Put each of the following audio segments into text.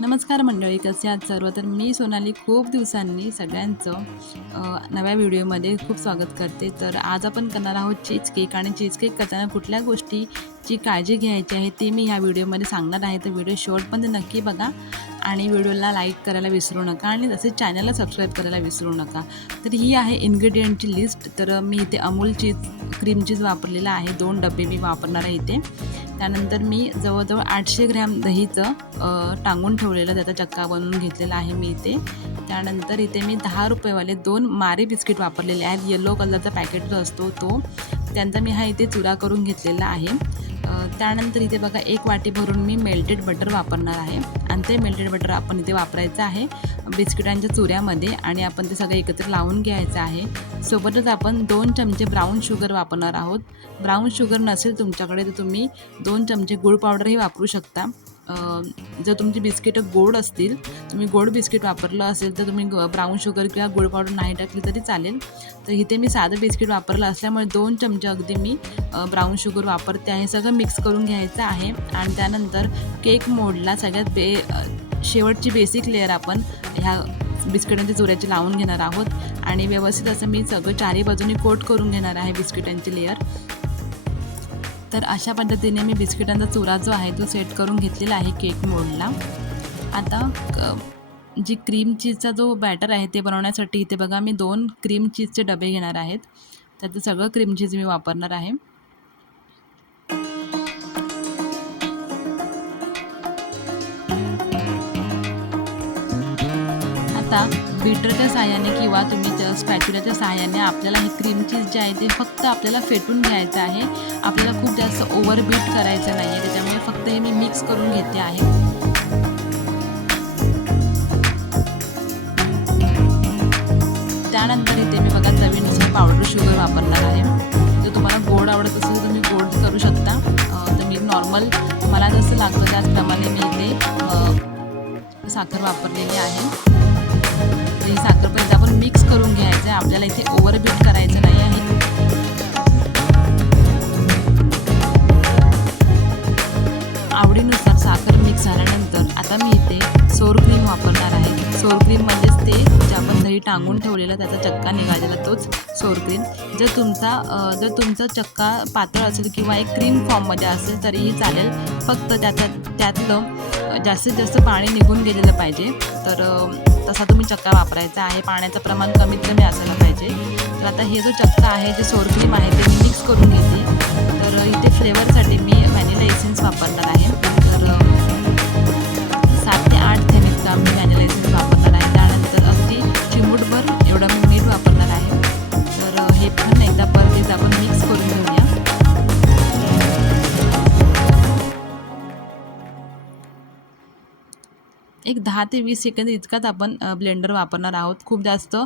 नमस्कार मंडळी कसे आहात सर्व? तर मी सोनाली खूप दिवसांनी सगळ्यांचं नव्या व्हिडिओमध्ये खूप स्वागत करते. तर आज आपण करणार आहोत चीज केक आणि चीज केक करताना कुठल्या गोष्टीची काळजी घ्यायची आहे ते मी ह्या व्हिडिओमध्ये सांगणार आहे. तर व्हिडिओ शेवटपर्यंत नक्की बघा. आणि व्हिडिओला लाईक करायला विसरू नका आणि तसेच चॅनलला सबस्क्राईब करायला विसरू नका. तर ही आहे इन्ग्रेडियंटची लिस्ट. तर मी इथे अमूल चीज क्रीम चीज वापरलेलं आहे. दोन डबे मी वापरणार आहे इथे. त्यानंतर मी जवळजवळ आठशे ग्रॅम दहीचं टांगून ठेवलेलं त्याचा चक्का बनवून घेतलेला आहे मी इथे. त्यानंतर इथे मी दहा रुपयेवाले दोन मारे बिस्किट वापरलेले आहेत. येलो कलरचा पॅकेट जो असतो तो. त्यांचा मी हा इथे चुरा करून घेतलेला आहे. त्यानंतर इथे बघा एक वाटी भरून मी मेल्टेड बटर वापरणार आहे. आणि ते मेल्टेड बटर आपण इथे वापरायचं आहे बिस्किटांच्या चुऱ्यामध्ये आणि आपण ते सगळं एकत्र लावून घ्यायचं आहे. सोबतच आपण दोन चमचे ब्राऊन शुगर वापरणार आहोत. ब्राऊन शुगर नसेल तुमच्याकडे तर तुम्ही दोन चमचे गुळ पावडरही वापरू शकता. जर तुमची बिस्किटं गोड असतील तुम्ही गोड बिस्किट वापरलं असेल तर तुम्ही ब्राऊन शुगर किंवा गुळ पावडर नाही टाकली तरी चालेल. तर इथे मी साधं बिस्किट वापरलं असल्यामुळे दोन चमचे अगदी मी ब्राऊन शुगर वापरते आहे सगळं मिक्स करून घ्यायचं आहे. आणि त्यानंतर केक मोडला सगळ्यात बे शेवटची बेसिक लेअर आपण ह्या बिस्किटांच्या चुऱ्याची लावून घेणार आहोत. आणि व्यवस्थित असं मी सगळं चारही बाजूनी कोट करून घेणार आहे बिस्किटांची लेअर. तर अशा पद्धतीने मी बिस्किटांचा चुरा जो आहे तो सेट करून घेतलेला आहे केक मोडला आता क- जी क्रीम चीजचा जो बॅटर आहे ते बनवण्यासाठी इथे बघा मी दोन क्रीम चीजचे डबे घेणार आहेत. त्याचं सगळं क्रीम चीज मी वापरणार आहे. बीटरच्या साहाय्याने किंवा तुम्ही स्पॅच्युलाच्या साहाय्याने आपल्याला ही क्रीम चीज जे आहे ते फक्त आपल्याला फेटून घ्यायचं आहे. आपल्याला खूप जास्त ओव्हर बीट करायचं नाही आहे त्याच्यामुळे फक्त हे मी मिक्स करून घेते आहे. त्यानंतर इथे मी बघा चवीनुसार पावडर शुगर वापरणार आहे. जर तुम्हाला गोड आवडत असेल तर तुम्ही गोड करू शकता. तुम्ही तर मी नॉर्मल मला जसं लागतं त्याचप्रमाणे मी इथे साखर वापरलेली आहे. आणि साखरपर्यंत आपण मिक्स करून घ्यायचं. आहे आपल्याला इथे ओव्हरबीट करायचं नाही आहे. आवडीनुसार साखर मिक्स झाल्यानंतर आता मी इथे सोर क्रीम वापरणार आहे. सोर क्रीम म्हणजेच ते जे आपण दही टांगून ठेवलेला त्याचा चक्का निघालेला तोच सोर क्रीम जर तुमचा जर तुमचा चक्का पातळ असेल किंवा एक क्रीम फॉर्ममध्ये असेल तरीही चालेल. फक्त त्याचा त्यातलं जास्तीत जास्त पाणी निघून गेलेलं पाहिजे. तर तसा तुम्ही चक्का वापरायचा आहे. पाण्याचं प्रमाण कमीत कमी असायला पाहिजे. तर आता हे जो चक्का आहे जे सोरक्रीम आहे ते मी मिक्स करून घेते. तर इथे फ्लेवरसाठी मी व्हॅनिला एसेन्स वापरणार आहे. एक दहा ते वीस सेकंद इतकाच आपण ब्लेंडर वापरणार आहोत. खूप जास्त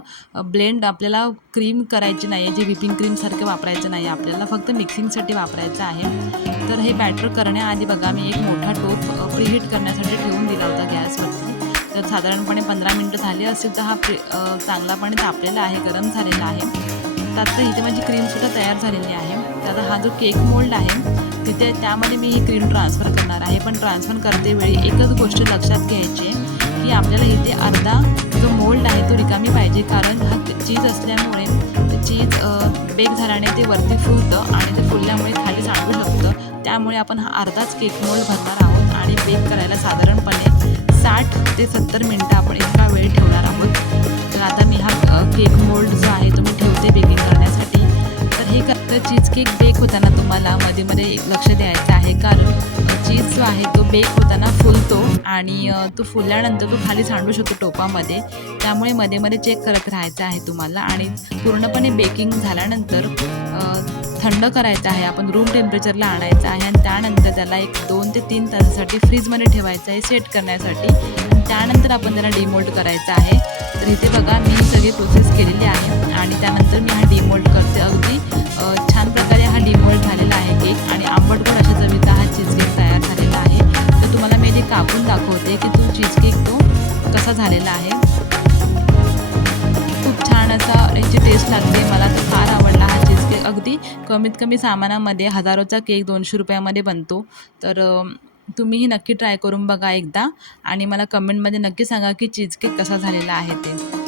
ब्लेंड आपल्याला क्रीम करायची नाही आहे जे व्हिपिंग क्रीमसारखं वापरायचं नाही आहे आपल्याला फक्त मिक्सिंगसाठी वापरायचं आहे. तर हे बॅटर करण्याआधी बघा मी एक मोठा टोप प्रिहीट करण्यासाठी ठेवून दिला होता गॅसवरती. तर साधारणपणे पंधरा मिनटं झाली असेल तर हा प्री चांगलापणे तापलेला आहे गरम झालेला आहे. तर आता इथे माझी क्रीमसुद्धा तयार झालेली आहे. तर हा जो केक मोल्ड आहे तिथे त्यामध्ये मी ही क्रीम ट्रान्सफर करणार आहे. पण ट्रान्सफर करते वेळी एकच गोष्ट लक्षात घ्यायची की आपल्याला इथे अर्धा जो मोल्ड आहे तो रिकामी पाहिजे. कारण हा चीज असल्यामुळे चीज बेक झाल्याने ते वरती फुलतं आणि ते फुलल्यामुळे खाली सांडू शकतं त्यामुळे आपण हा अर्धाच केक मोल्ड भरणार आहोत आणि बेक करायला साधारणपणे साठ ते सत्तर मिनटं आपण इतका वेळ ठेवणार आहोत. तर आता मी हा केक मोल्ड जो आहे तो मी ठेवते बेकिंग करण्यासाठी. तर करतं चीज केक बेक होताना तुम्हाला मध्ये मध्ये एक लक्ष द्यायचं आहे. कारण चीज जो आहे तो बेक होताना फुलतो आणि तो फुलल्यानंतर तो खाली सांडू शकतो टोपामध्ये. त्यामुळे मध्ये मध्ये चेक करत राहायचं आहे तुम्हाला आणि पूर्णपणे बेकिंग झाल्यानंतर थंड करायचं आहे. आपण रूम टेम्परेचरला आणायचं आहे आणि त्यानंतर त्याला एक दोन ते तीन तासासाठी फ्रीजमध्ये ठेवायचं आहे सेट करण्यासाठी. त्यानंतर आपण त्याला डिमोल्ट करायचं आहे. तर इथे बघा मी सगळी प्रोसेस केलेली आहे आणि त्यानंतर मी हा डिमोल्ट कर केक अगदी कमीत कमी सामानामध्ये हजारोचा केक दोनशे रुपयामध्ये बनतो. तर तुम्हीही नक्की ट्राय करून बघा एकदा आणि मला कमेंटमध्ये नक्की सांगा की चीज केक कसा झालेला आहे ते.